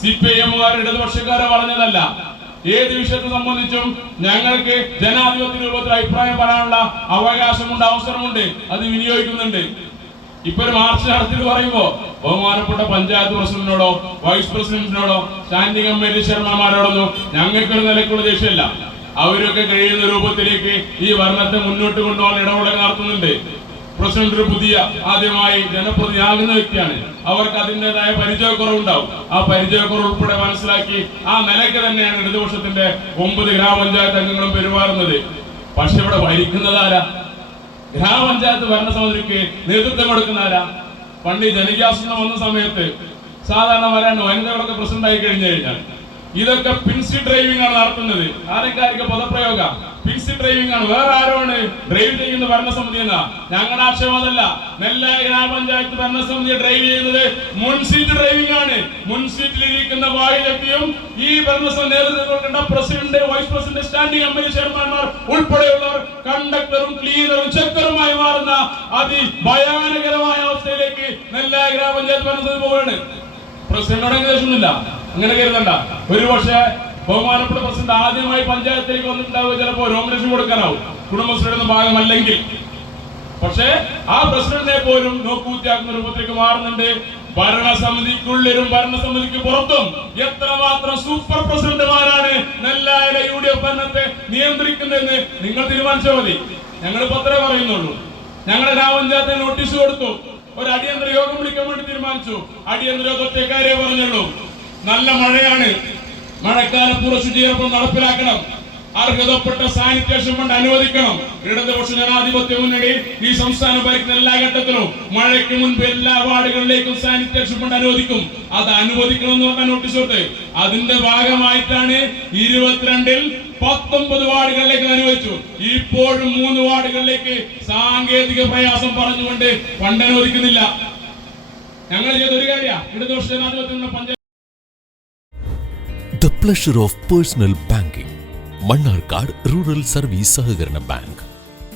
CPIM-കാർ ഇടതുപക്ഷക്കാരെ പറഞ്ഞതല്ല. ഏത് വിഷയത്തെ സംബന്ധിച്ചും ഞങ്ങൾക്ക് ജനാധിപത്യ രൂപത്തിൽ അഭിപ്രായം പറയാനുള്ള അവകാശമുണ്ട്, അവസരമുണ്ട്, അത് വിനിയോഗിക്കുന്നുണ്ട്. ഇപ്പൊ ഒരു മാർച്ച് നടത്തി പറയുമ്പോ ബഹുമാനപ്പെട്ട പഞ്ചായത്ത് പ്രസിഡന്റിനോടോ വൈസ് പ്രസിഡന്റിനോടോ സ്റ്റാൻഡിംഗ് കമ്മിറ്റി ചെയർമാൻമാരോടൊന്നും ഞങ്ങൾക്കൊരു നിലക്കുള്ള ദേഷ്യമല്ല. അവരൊക്കെ കഴിയുന്ന രൂപത്തിലേക്ക് ഈ ഭരണത്തെ മുന്നോട്ട് കൊണ്ടുപോകാൻ ഇടപെടൽ നടത്തുന്നുണ്ട്. പ്രസിഡന്റ് ഒരു ആദ്യമായി ജനപ്രതിനിധിയാകുന്ന വ്യക്തിയാണ്. അവർക്ക് അതിൻ്റെതായ പരിചയക്കുറവുണ്ടാവും. ആ പരിചയക്കുറവ് ഉൾപ്പെടെ മനസ്സിലാക്കി ആ നിലയ്ക്ക് തന്നെയാണ് ഇടതുപക്ഷത്തിന്റെ 9 ഗ്രാമപഞ്ചായത്ത് അംഗങ്ങളും പെരുമാറുന്നത്. പക്ഷെ ഇവിടെ ഭരിക്കുന്നതാരാ? ഗ്രാമപഞ്ചായത്ത് ഭരണസമിതിക്ക് നേതൃത്വം കൊടുക്കുന്നതാരാ? പണ്ട് ജനകീയാസൂത്രണം വന്ന സമയത്ത് സാധാരണ വരാണ് വനിതകളൊക്കെ പ്രസിഡന്റ് ആയി കഴിഞ്ഞു കഴിഞ്ഞാൽ ഇതൊക്കെ പിൻസി ഡ്രൈവിംഗ് ആണ് നടത്തുന്നത്. ആരെക്കാർക്ക് പദപ്രയോഗ പിൻസി ഡ്രൈവിംഗ് ആണ്. വേറെ ആരോണ് ഡ്രൈവ് ചെയ്യുന്ന ഭരണസമിതി എന്നാ? ഞങ്ങളുടെ ആക്ഷേപമല്ല. നെല്ലായി ഗ്രാമപഞ്ചായത്ത് ഭരണസമിതി ഡ്രൈവ് ചെയ്യുന്നത് മുൻസീറ്റ് ഡ്രൈവിംഗ് ആണ്. മുൻസീറ്റിലിരിക്കുന്ന വായുജക്തിയും ഈ ഭരണസമിതി നേതൃത്വം കൊടുക്കേണ്ട president, vice president, standing committee ചെയർമാൻമാർ ഉൾപ്പെടെയുള്ളവർ കണ്ടക്ടറും ക്ലീനറും ചെക്കറുമായി മാറുന്ന അതിഭയാനകരമായ അവസ്ഥയിലേക്ക് നെല്ലായി ഗ്രാമപഞ്ചായത്ത് ഭരണസമിതി പോവുകയാണ്. പ്രസിഡന്റിനോട് ഏകദേശമൊന്നുമില്ല, അങ്ങനെ കരുതണ്ട. ഒരു പക്ഷേ ബഹുമാനപ്പെട്ട പ്രസിഡന്റ് ആദ്യമായി പഞ്ചായത്തിലേക്ക് വന്നിട്ടുണ്ടാവുക ചിലപ്പോ നോമിനേഷൻ കൊടുക്കാനാവും, കുടുംബശ്രീയുടെ ഭാഗമല്ലെങ്കിൽ. പക്ഷേ ആ പ്രസിഡന്റിനെ പോലും നോക്കൂത്തിയാക്കുന്ന രൂപത്തിലേക്ക് മാറുന്നുണ്ട്. ഭരണസമിതിക്കുള്ളിലും ഭരണസമിതിക്ക് പുറത്തും എത്രമാത്രം സൂപ്പർ പ്രസിഡന്റുമാരാണ് നെല്ലായിലെ UDF ഭരണത്തെ നിയന്ത്രിക്കുന്നതെന്ന് നിങ്ങൾ തീരുമാനിച്ചാൽ മതി. ഞങ്ങൾ പത്രമേ പറയുന്നുള്ളൂ. ഞങ്ങളുടെ ഗ്രാമപഞ്ചായത്തിന് നോട്ടീസ് കൊടുത്തു. ഒരു അടിയന്തര യോഗം വിളിക്കാൻ വേണ്ടി തീരുമാനിച്ചു. അടിയന്തര യോഗത്തെ കാര്യമേ പറഞ്ഞുള്ളൂ. നല്ല മഴയാണ്, മഴക്കാലപൂർവ്വ ശുചീകരണം നടപ്പിലാക്കണം, അർഹതപ്പെട്ട സാനിറ്റേഷൻ ഫണ്ട് അനുവദിക്കണം. ഇടതുപക്ഷ ജനാധിപത്യ മുന്നണി ഈ സംസ്ഥാനം ഭരിക്കുന്ന എല്ലാ ഘട്ടത്തിലും മഴയ്ക്ക് മുൻപ് എല്ലാ വാർഡുകളിലേക്കും സാനിറ്റേഷൻ ഫണ്ട് അനുവദിക്കും. അത് അനുവദിക്കണം എന്ന് പറഞ്ഞ നോട്ടീസ് കൊടുത്ത് അതിന്റെ ഭാഗമായിട്ടാണ് 22-ൽ 19 വാർഡുകളിലേക്ക് അനുവദിച്ചു. ഇപ്പോഴും 3 വാർഡുകളിലേക്ക് സാങ്കേതിക പ്രയാസം പറഞ്ഞുകൊണ്ട് ഫണ്ട് അനുവദിക്കുന്നില്ല. ഞങ്ങൾ ചെയ്ത ഒരു കാര്യ ഇടതുപക്ഷ ജനാധിപത്യ panchayat. The pleasure of personal banking. Mannarkkad rural service സഹകരണ ബാങ്ക്.